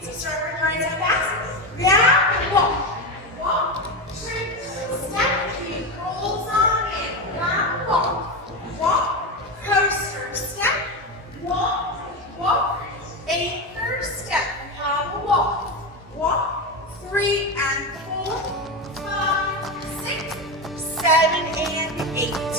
feet. So start with right hand pass. Down, walk, walk, straight, step, feet rolls on in. Down, walk, walk, coaster, step, walk, walk, anchor, step. Have a walk, walk, 3 and 4, 5, 6, 7 and 8.